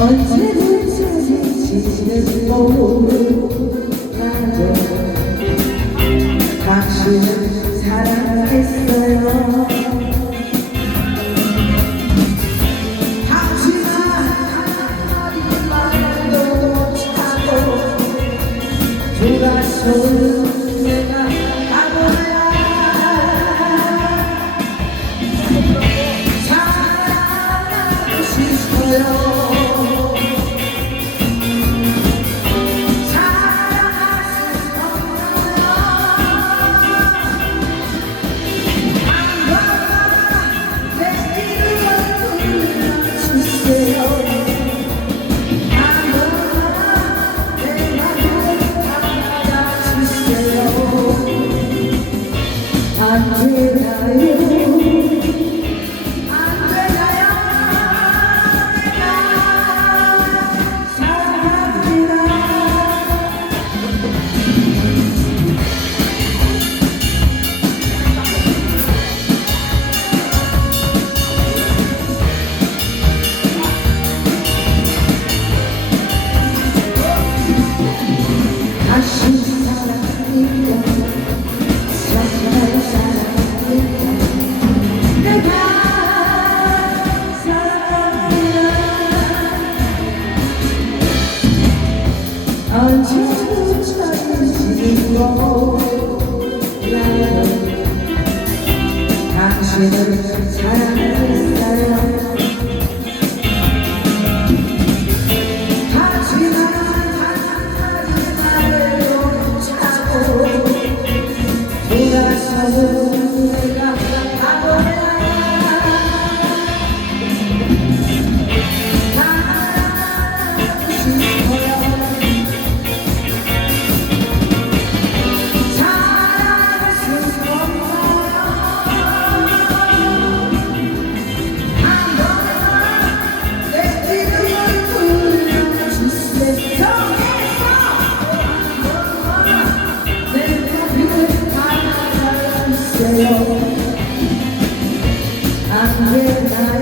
언제든지 지는 모르고 당신을 사랑했어요. 당신은 한마디 말도 못하고 돌아서 당신을 사랑했어요 Jesus. say, I'm here now.